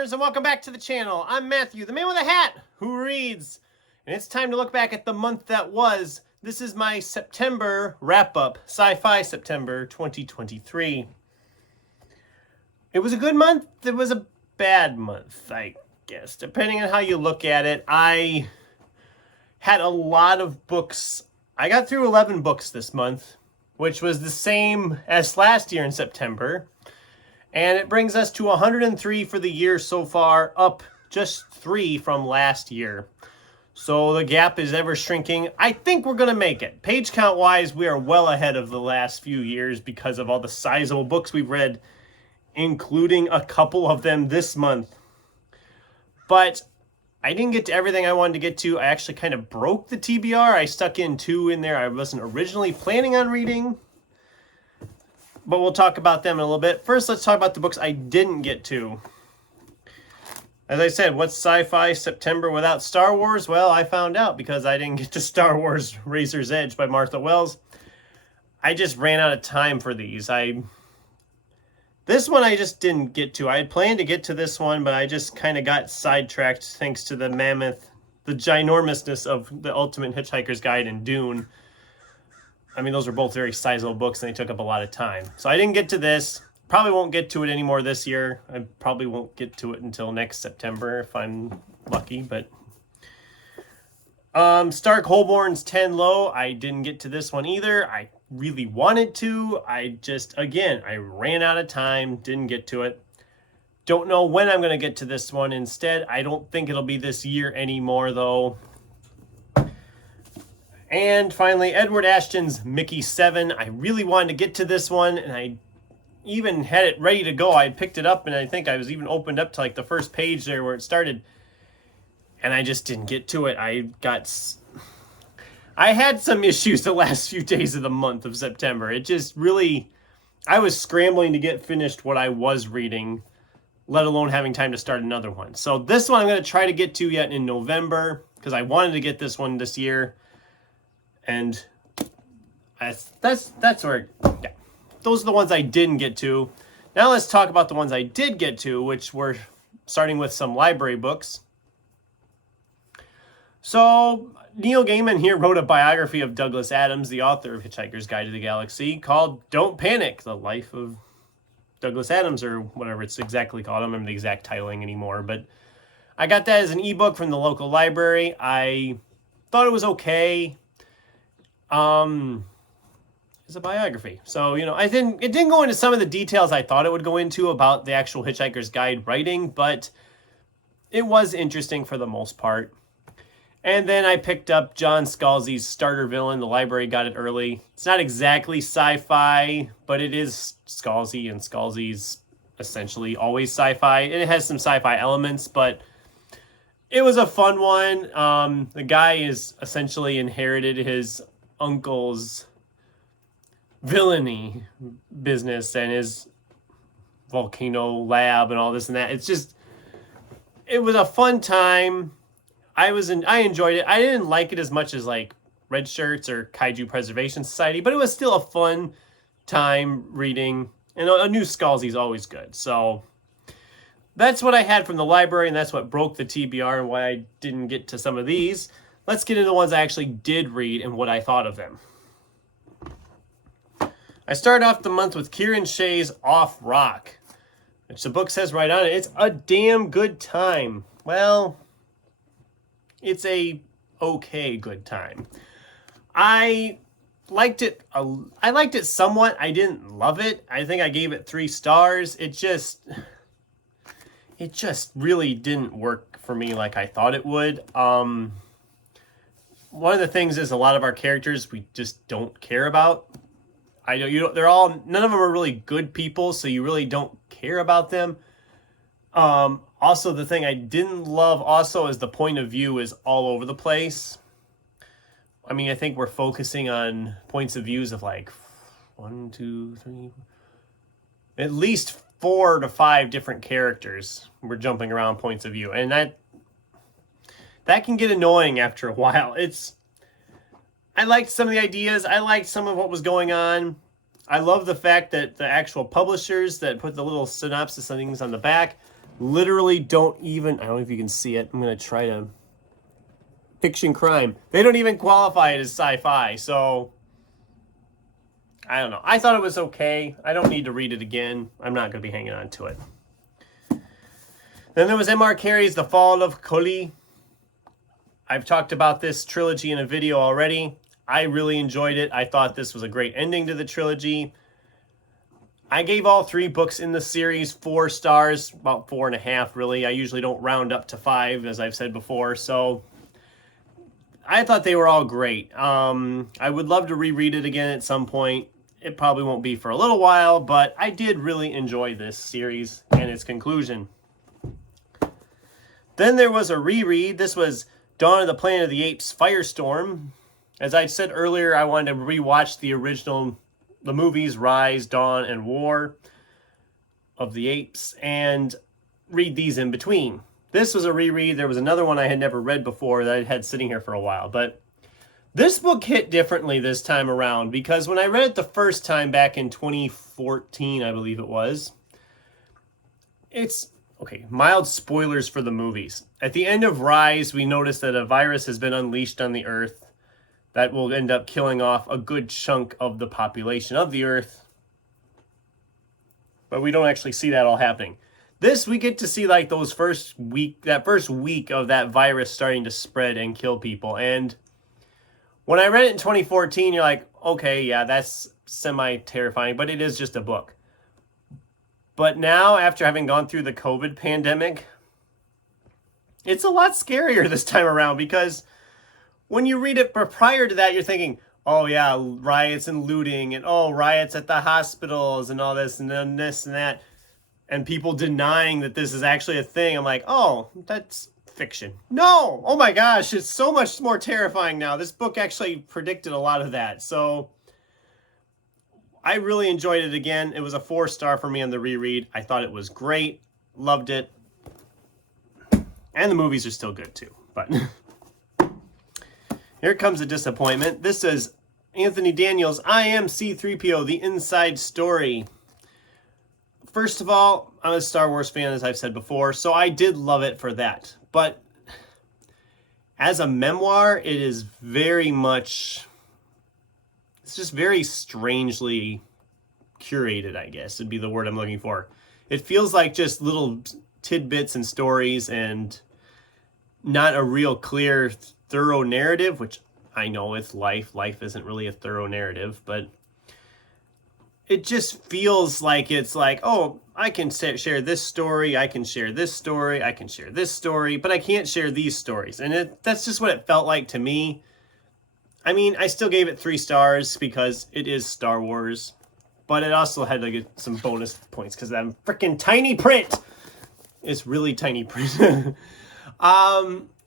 listeners, and welcome back to the channel. I'm Matthew, the man with a hat who reads, and it's time to look back at the month that was. This is my September wrap-up, Sci-Fi September 2023. It was a good month. It was a bad month, I guess, depending on how you look at it. I had a lot of books. I got through 11 books this month, which was the same as last year in September. And it brings us to 103 for the year so far, up just 3 from last year. So the gap is ever shrinking. I think we're going to make it. Page count wise, we are well ahead of the last few years because of all the sizable books we've read, including a couple of them this month. But I didn't get to everything I wanted to get to. I actually kind of broke the TBR. I stuck in 2 in there I wasn't originally planning on reading. But we'll talk about them in a little bit. First, let's talk about the books I didn't get to. As I said, what's Sci-Fi September without Star Wars? Well, I found out because I didn't get to Star Wars Razor's Edge by Martha Wells. I just ran out of time for these. This one I just didn't get to. I had planned to get to this one, but I just kind of got sidetracked thanks to the ginormousness of The Ultimate Hitchhiker's Guide and Dune. I mean, those are both very sizable books, and they took up a lot of time. So I didn't get to this. Probably won't get to it anymore this year. I probably won't get to it until next September if I'm lucky. But Stark Holborn's 10 Low. I didn't get to this one either. I really wanted to. I ran out of time. Didn't get to it. Don't know when I'm going to get to this one instead. I don't think it'll be this year anymore, though. And finally, Edward Ashton's Mickey 7. I really wanted to get to this one, and I even had it ready to go. I picked it up, and I think I was even opened up to like the first page there where it started, and I just didn't get to it. I had some issues the last few days of the month of September. It just really, I was scrambling to get finished what I was reading, let alone having time to start another one. So this one I'm going to try to get to yet in November, because I wanted to get this one this year. And that's where, yeah, those are the ones I didn't get to. Now let's talk about the ones I did get to, which were starting with some library books. So Neil Gaiman here wrote a biography of Douglas Adams, the author of Hitchhiker's Guide to the Galaxy, called Don't Panic, The Life of Douglas Adams, or whatever it's exactly called. I don't remember the exact titling anymore, but I got that as an ebook from the local library. I thought it was okay. It's a biography. So, it didn't go into some of the details I thought it would go into about the actual Hitchhiker's Guide writing, but it was interesting for the most part. And then I picked up John Scalzi's Starter Villain. The library got it early. It's not exactly sci-fi, but it is Scalzi, and Scalzi's essentially always sci-fi. And it has some sci-fi elements, but it was a fun one. The guy is essentially inherited his uncle's villainy business and his volcano lab and all this and that. It was a fun time. I enjoyed it. I didn't like it as much as like Red Shirts or Kaiju Preservation Society, but it was still a fun time reading. And a new Scalzi is always good. So that's what I had from the library, and that's what broke the TBR and why I didn't get to some of these. Let's get into the ones I actually did read and what I thought of them. I started off the month with Kieran Shea's Off Rock, which the book says right on it, it's a damn good time. Well, it's a okay good time. I liked it. I liked it somewhat. I didn't love it. I think I gave it 3 stars. It just really didn't work for me like I thought it would. One of the things is a lot of our characters we just don't care about. None of them are really good people, so you really don't care about them. Also, the thing I didn't love also is the point of view is all over the place. I mean, I think we're focusing on points of views of like 1, 2, 3, at least 4 to 5 different characters. We're jumping around points of view, and that can get annoying after a while. I liked some of the ideas. I liked some of what was going on. I love the fact that the actual publishers that put the little synopsis and things on the back literally don't even, I don't know if you can see it. I'm going to try to, fiction crime. They don't even qualify it as sci-fi, so I don't know. I thought it was okay. I don't need to read it again. I'm not going to be hanging on to it. Then there was M.R. Carey's The Fall of Collie. I've talked about this trilogy in a video already. I really enjoyed it. I thought this was a great ending to the trilogy. I gave all 3 books in the series 4 stars, about 4.5 really. I usually don't round up to 5, as I've said before, so I thought they were all great. I would love to reread it again at some point. It probably won't be for a little while, but I did really enjoy this series and its conclusion. Then there was a reread. This was Dawn of the Planet of the Apes Firestorm. As I said earlier, I wanted to rewatch the movies Rise, Dawn, and War of the Apes and read these in between. This was a reread. There was another one I had never read before that I had sitting here for a while. But this book hit differently this time around because when I read it the first time back in 2014, I believe it was, it's, okay, mild spoilers for the movies. At the end of Rise, we notice that a virus has been unleashed on the Earth that will end up killing off a good chunk of the population of the Earth. But we don't actually see that all happening. This, we get to see like that first week of that virus starting to spread and kill people. And when I read it in 2014, you're like, okay, yeah, that's semi-terrifying, but it is just a book. But now, after having gone through the COVID pandemic, it's a lot scarier this time around because when you read it prior to that, you're thinking, oh yeah, riots and looting, and oh, riots at the hospitals and all this, and then this and that. And people denying that this is actually a thing. I'm like, oh, that's fiction. No! Oh my gosh, it's so much more terrifying now. This book actually predicted a lot of that. So I really enjoyed it again. It was a 4-star for me on the reread. I thought it was great. Loved it. And the movies are still good too. But here comes a disappointment. This is Anthony Daniels' I Am C-3PO, The Inside Story. First of all, I'm a Star Wars fan, as I've said before, so I did love it for that. But as a memoir, it is very much, it's just very strangely curated, I guess, would be the word I'm looking for. It feels like just little tidbits and stories and not a real clear, thorough narrative, which I know with life. Life isn't really a thorough narrative, but it just feels like it's like, oh, I can share this story, I can share this story, I can share this story, but I can't share these stories. And that's just what it felt like to me. I mean, I still gave it 3 stars because it is Star Wars, but it also had to get some bonus points because that freaking tiny print. It's really tiny print.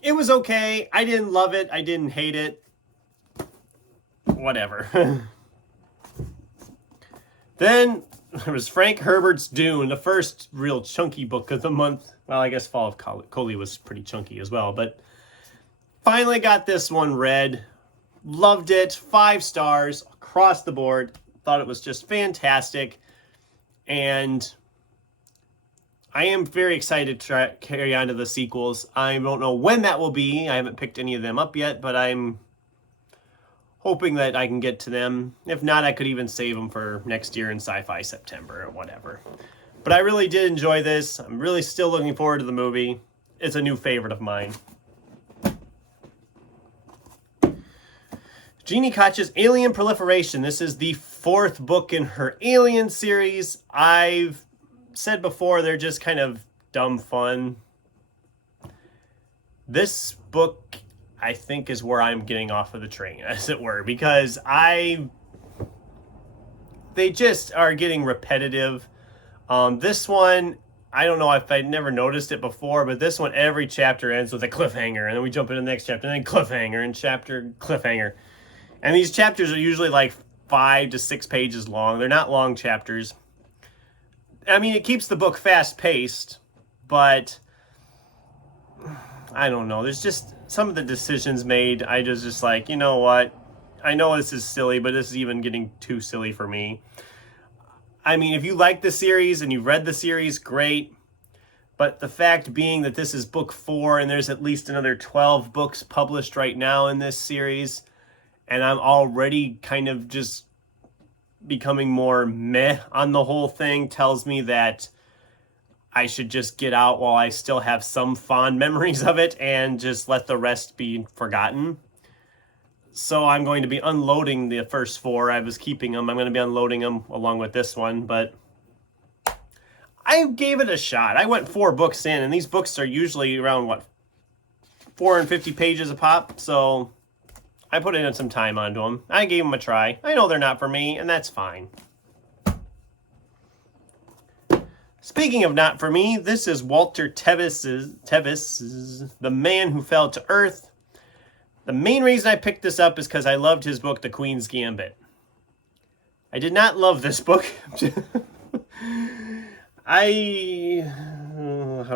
It was okay. I didn't love it. I didn't hate it. Whatever. Then there was Frank Herbert's Dune, the first real chunky book of the month. Well, I guess Fall of Collie was pretty chunky as well, but finally got this one read. Loved it. 5 stars across the board. Thought it was just fantastic. And I am very excited to carry on to the sequels. I don't know when that will be. I haven't picked any of them up yet, but I'm hoping that I can get to them. If not, I could even save them for next year in Sci-Fi September or whatever. But I really did enjoy this. I'm really still looking forward to the movie. It's a new favorite of mine. Jeannie Koch's Alien Proliferation. This is the 4th book in her Alien series. I've said before, they're just kind of dumb fun. This book, I think, is where I'm getting off of the train, as it were, because they just are getting repetitive. This one, I don't know if I'd never noticed it before, but this one, every chapter ends with a cliffhanger, and then we jump into the next chapter, and then cliffhanger, and cliffhanger. And these chapters are usually like 5 to 6 pages long. They're not long chapters. I mean, it keeps the book fast-paced, but I don't know. There's just some of the decisions made. I just like, you know what? I know this is silly, but this is even getting too silly for me. I mean, if you like the series and you've read the series, great. But the fact being that this is book 4 and there's at least another 12 books published right now in this series, and I'm already kind of just becoming more meh on the whole thing, tells me that I should just get out while I still have some fond memories of it and just let the rest be forgotten. So I'm going to be unloading the first 4. I was keeping them. I'm going to be unloading them along with this one, but I gave it a shot. I went 4 books in, and these books are usually around, what, 450 pages a pop, so I put in some time onto them. I gave them a try. I know they're not for me, and that's fine. Speaking of not for me, this is Walter Tevis's The Man Who Fell to Earth. The main reason I picked this up is because I loved his book, The Queen's Gambit. I did not love this book. How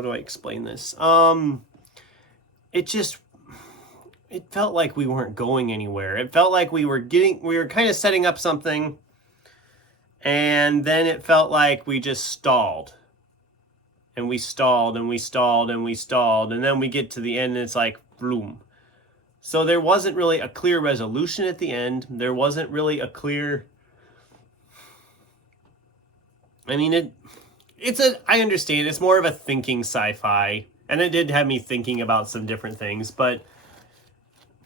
do I explain this? It felt like we weren't going anywhere. It felt like we were kind of setting up something, and then it felt like we just stalled. And we stalled, and we stalled, and we stalled, and then we get to the end, and it's like, boom. So there wasn't really a clear resolution at the end. There wasn't really a clear... I mean, I understand, it's more of a thinking sci-fi, and it did have me thinking about some different things, but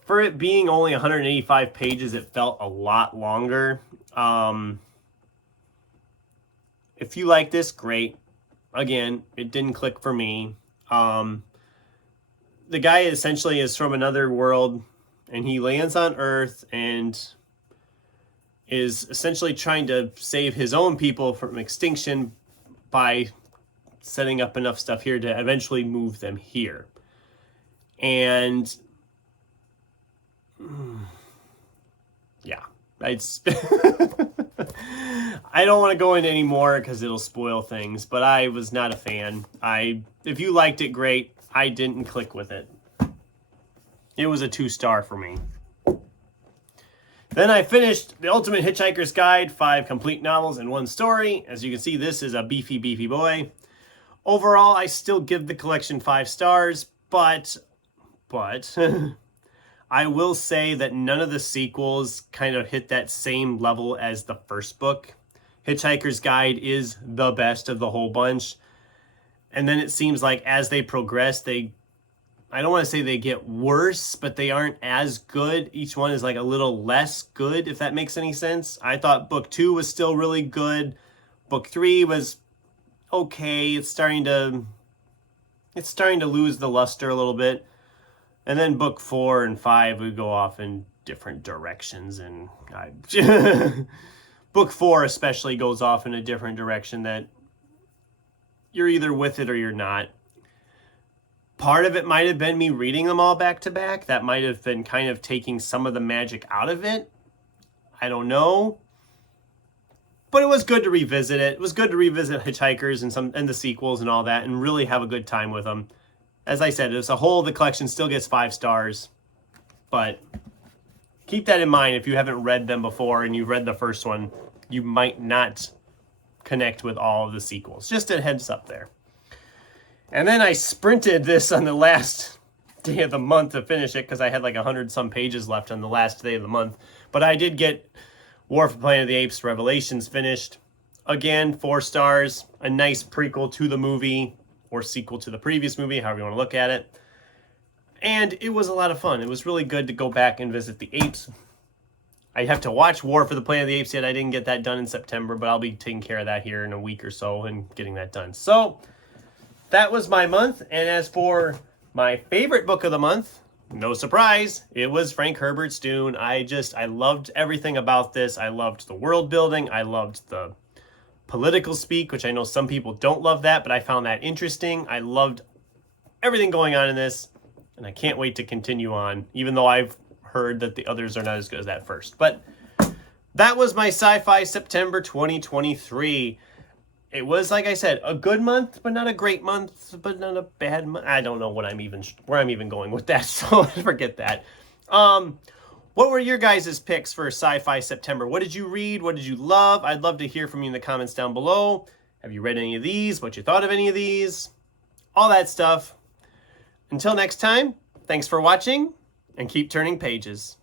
for it being only 185 pages, it felt a lot longer. If you like this, great. Again, it didn't click for me. The guy essentially is from another world, and he lands on Earth and is essentially trying to save his own people from extinction by setting up enough stuff here to eventually move them here. And yeah, it's I don't want to go into any more because it'll spoil things, but I was not a fan. If you liked it, great. I didn't click with it. It was a 2-star for me. Then I finished The Ultimate Hitchhiker's Guide, 5 complete novels in 1 story. As you can see, this is a beefy, beefy boy. Overall, I still give the collection 5 stars, but I will say that none of the sequels kind of hit that same level as the first book. Hitchhiker's Guide is the best of the whole bunch. And then it seems like as they progress, I don't want to say they get worse, but they aren't as good. Each one is like a little less good, if that makes any sense. I thought book 2 was still really good. Book 3 was okay. It's starting to lose the luster a little bit. And then book 4 and 5 would go off in different directions, and book 4 especially goes off in a different direction that you're either with it or you're not. Part of it might have been me reading them all back to back. That might have been kind of taking some of the magic out of it. I don't know. But it was good to revisit it. It was good to revisit Hitchhikers and the sequels and all that and really have a good time with them. As I said, as a whole, the collection still gets 5 stars. But keep that in mind if you haven't read them before and you've read the first one. You might not connect with all of the sequels. Just a heads up there. And then I sprinted this on the last day of the month to finish it because I had like 100-some pages left on the last day of the month. But I did get War for the Planet of the Apes Revelations finished. Again, 4 stars. A nice prequel to the movie or sequel to the previous movie, however you want to look at it. And it was a lot of fun. It was really good to go back and visit the apes. I have to watch War for the Planet of the Apes yet. I didn't get that done in September, but I'll be taking care of that here in a week or so and getting that done. So that was my month. And as for my favorite book of the month, no surprise, it was Frank Herbert's Dune. I loved everything about this. I loved the world building. I loved the political speak, which I know some people don't love that, but I found that interesting. I loved everything going on in this, and I can't wait to continue on, even though I've heard that the others are not as good as that first. But that was my Sci-Fi September 2023. It was, like I said, a good month, but not a great month, but not a bad month. I don't know where I'm even going with that, so forget that. What were your guys' picks for Sci-Fi September? What did you read? What did you love? I'd love to hear from you in the comments down below. Have you read any of these? What you thought of any of these? all that stuff. Until next time, thanks for watching, and keep turning pages.